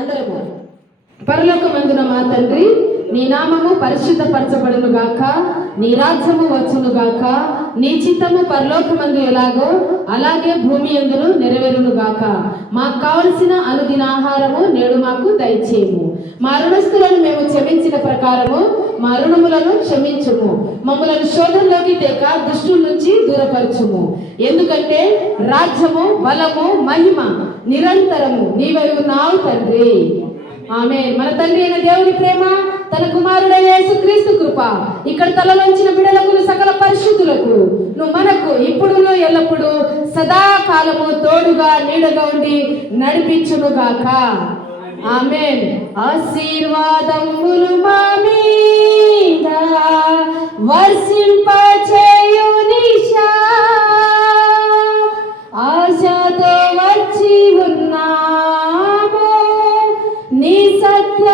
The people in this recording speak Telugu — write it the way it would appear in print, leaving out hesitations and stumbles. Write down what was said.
అందరము. పరలోకమందున మా తండ్రి, నీ నామము పరిశుద్ధపరచబడును గాక, నీ రాజ్యము వచ్చును గాక, నీ చిత్తము పరలోకమందు ఎలాగో అలాగే భూమి యందును నెరవేరును గాక. మాకు కావలసిన అనుదిన ఆహారము నేడు మాకు దయచేయము. మా రుణస్థులను మేము క్షమించిన ప్రకారము మా రుణములను క్షమించుము. మమ్మలను శోధనలోకి తేక దుష్టుల నుంచి దూరపరచుము. ఎందుకంటే రాజ్యము, బలము, మహిమ నిరంతరము నీవై ఉన్నావు తండ్రి. ఆమేన్. మన తండ్రి అయిన దేవుని ప్రేమ, తన కుమారుడైన యేసుక్రీస్తు కృప, ఇక్కడ తలలోంచిన బిడ్డలకు సకల పరిశుద్ధులకు నువ్వు మనకు ఇప్పుడును ఎల్లప్పుడు సదాకాలము తోడుగా నీడగా ఉండి నడిపించునుగాక. ఆమేన్. ఆశీర్వాదములు మా మీద వర్షింపచేయునిషా, ఆశతో వచ్చి ఉన్నాము నీ సత్య